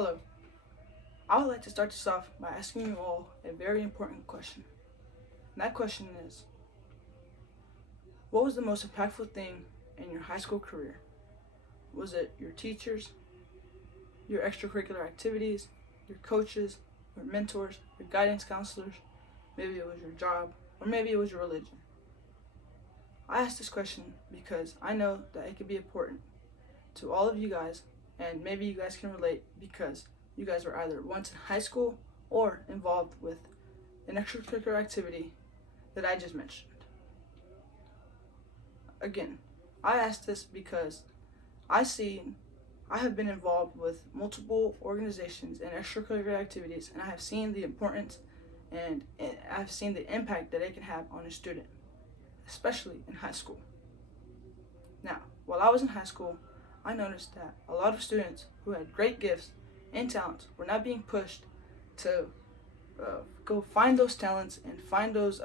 Hello. I would like to start this off by asking you all a very important question. And that question is, what was the most impactful thing in your high school career? Was it your teachers, your extracurricular activities, your coaches, your mentors, your guidance counselors? Maybe it was your job, or maybe it was your religion. I ask this question because I know that it could be important to all of you guys, and maybe you guys can relate because you guys were either once in high school or involved with an extracurricular activity that I just mentioned. Again, I ask this because I have been involved with multiple organizations and extracurricular activities, and I have seen the importance and I've seen the impact that it can have on a student, especially in high school. Now, while I was in high school, I noticed that a lot of students who had great gifts and talents were not being pushed to go find those talents and find those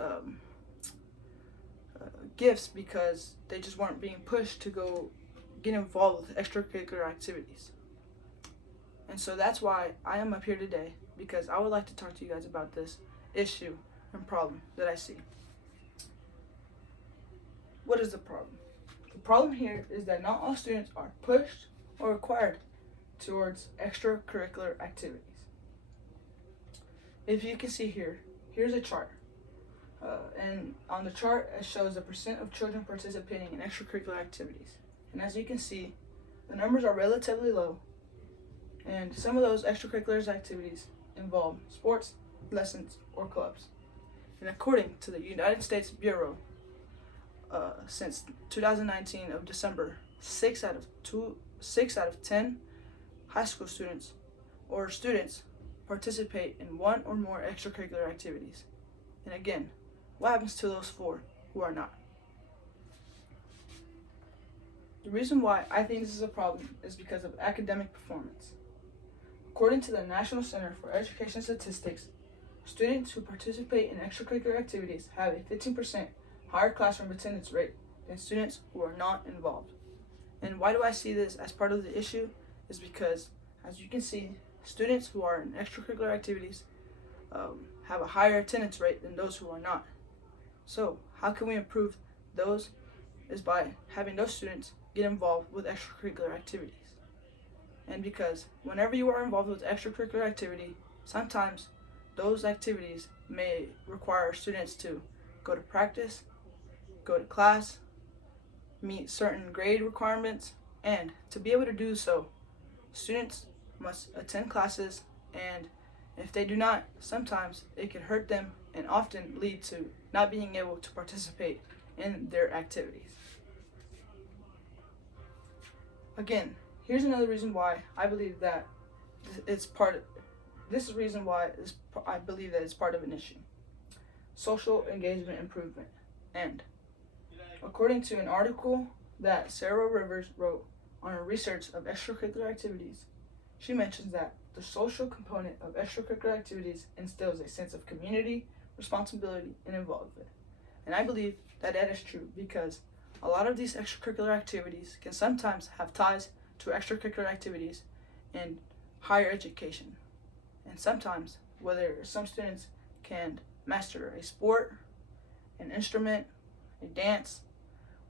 gifts because they just weren't being pushed to go get involved with extracurricular activities. And so that's why I am up here today, because I would like to talk to you guys about this issue and problem that I see. What is the problem? The problem here is that not all students are pushed or required towards extracurricular activities. If you can see here, here's a chart. And on the chart, it shows the percent of children participating in extracurricular activities. And as you can see, the numbers are relatively low. And some of those extracurricular activities involve sports, lessons, or clubs. And according to the United States Bureau, since 2019 of December, 6 out of 10 high school students or students participate in one or more extracurricular activities. And again, what happens to those 4 who are not? The reason why I think this is a problem is because of academic performance. According to the National Center for Education Statistics, students who participate in extracurricular activities have a 15% higher classroom attendance rate than students who are not involved. And why do I see this as part of the issue? Is because, as you can see, students who are in extracurricular activities have a higher attendance rate than those who are not. So how can we improve those? Is by having those students get involved with extracurricular activities. And because whenever you are involved with extracurricular activity, sometimes those activities may require students to go to practice, go to class, meet certain grade requirements, and to be able to do so, students must attend classes, and if they do not, sometimes it can hurt them and often lead to not being able to participate in their activities. Again, here's another reason why I believe that this is the reason why I believe that it's part of an issue. Social engagement improvement. And according to an article that Sarah Rivers wrote on her research of extracurricular activities, she mentions that the social component of extracurricular activities instills a sense of community, responsibility, and involvement. And I believe that that is true because a lot of these extracurricular activities can sometimes have ties to extracurricular activities in higher education. And sometimes, whether some students can master a sport, an instrument, a dance,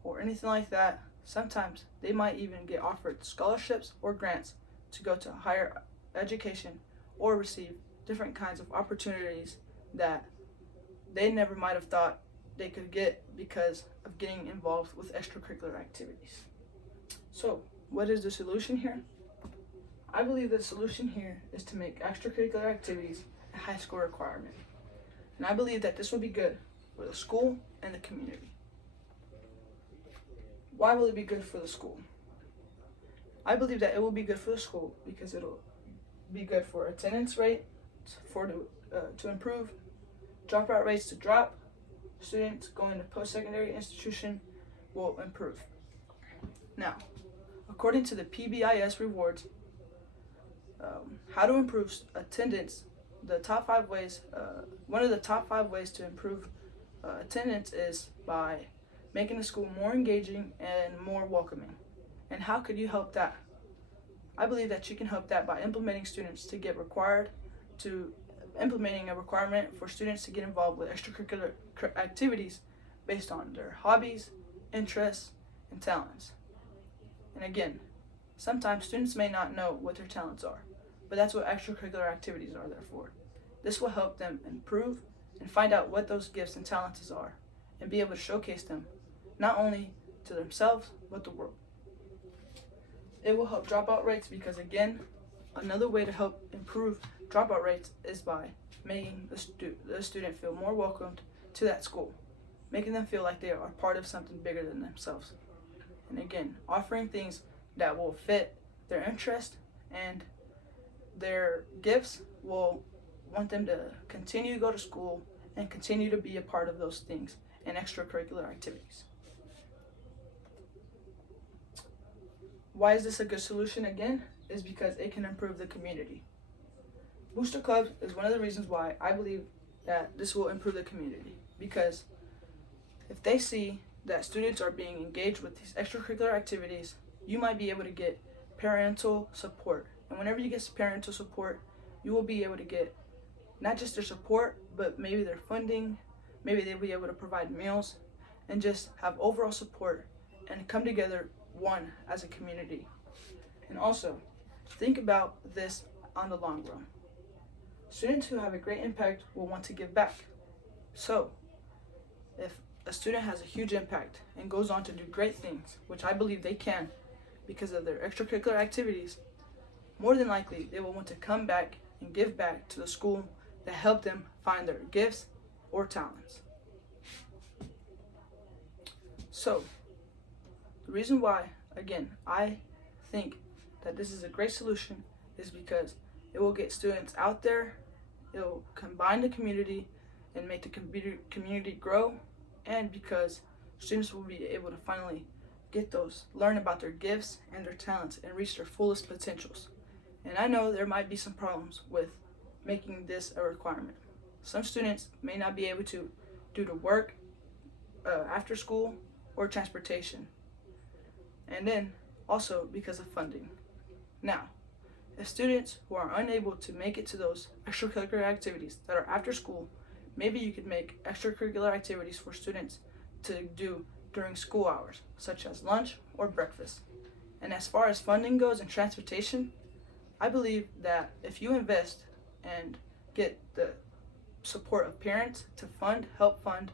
or anything like that, sometimes they might even get offered scholarships or grants to go to higher education or receive different kinds of opportunities that they never might have thought they could get because of getting involved with extracurricular activities. So, what is the solution here? I believe the solution here is to make extracurricular activities a high school requirement. And I believe that this will be good for the school and the community. Why will it be good for the school? I believe that it will be good for the school because it'll be good for attendance rate, to improve, dropout rates to drop, students going to post-secondary institution will improve. Now, according to the PBIS rewards, how to improve attendance, the top 5 ways, one of the top 5 ways to improve attendance is by making the school more engaging and more welcoming. And how could you help that? I believe that you can help that by implementing a requirement for students to get involved with extracurricular activities based on their hobbies, interests, and talents. And again, sometimes students may not know what their talents are, but that's what extracurricular activities are there for. This will help them improve and find out what those gifts and talents are and be able to showcase them not only to themselves but the world. It will help dropout rates because, again, another way to help improve dropout rates is by making the student feel more welcomed to that school, making them feel like they are part of something bigger than themselves. And again, offering things that will fit their interest and their gifts will want them to continue to go to school and continue to be a part of those things and extracurricular activities. Why is this a good solution again? Is because it can improve the community. Booster clubs is one of the reasons why I believe that this will improve the community, because if they see that students are being engaged with these extracurricular activities, you might be able to get parental support. And whenever you get parental support, you will be able to get not just their support, but maybe their funding, maybe they'll be able to provide meals, and just have overall support and come together one as a community. And also, think about this on the long run. Students who have a great impact will want to give back. So, if a student has a huge impact and goes on to do great things, which I believe they can because of their extracurricular activities, more than likely they will want to come back and give back to the school that helped them find their gifts or talents. So, the reason why, again, I think that this is a great solution is because it will get students out there, it will combine the community and make the community grow, and because students will be able to finally learn about their gifts and their talents and reach their fullest potentials. And I know there might be some problems with making this a requirement. Some students may not be able to due to work, after school, or transportation. And then also because of funding. Now, if students who are unable to make it to those extracurricular activities that are after school, maybe you could make extracurricular activities for students to do during school hours, such as lunch or breakfast. And as far as funding goes and transportation, I believe that if you invest and get the support of parents to help fund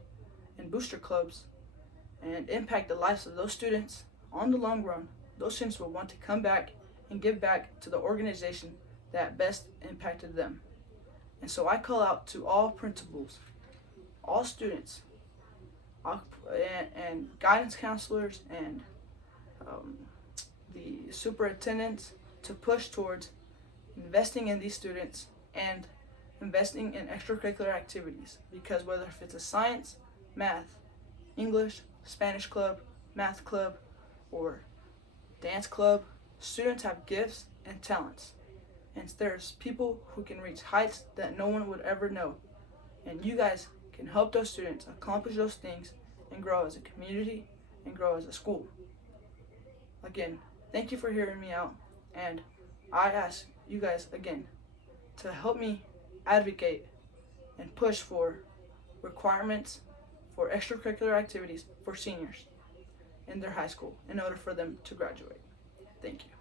in booster clubs and impact the lives of those students, on the long run, those students will want to come back and give back to the organization that best impacted them. And so I call out to all principals, all students, and guidance counselors and the superintendents to push towards investing in these students and investing in extracurricular activities, because whether if it's a science, math, English, Spanish club, math club, or dance club, students have gifts and talents, and there's people who can reach heights that no one would ever know, and you guys can help those students accomplish those things and grow as a community and grow as a school. Again, thank you for hearing me out, and I ask you guys again to help me advocate and push for requirements for extracurricular activities for seniors in their high school in order for them to graduate. Thank you.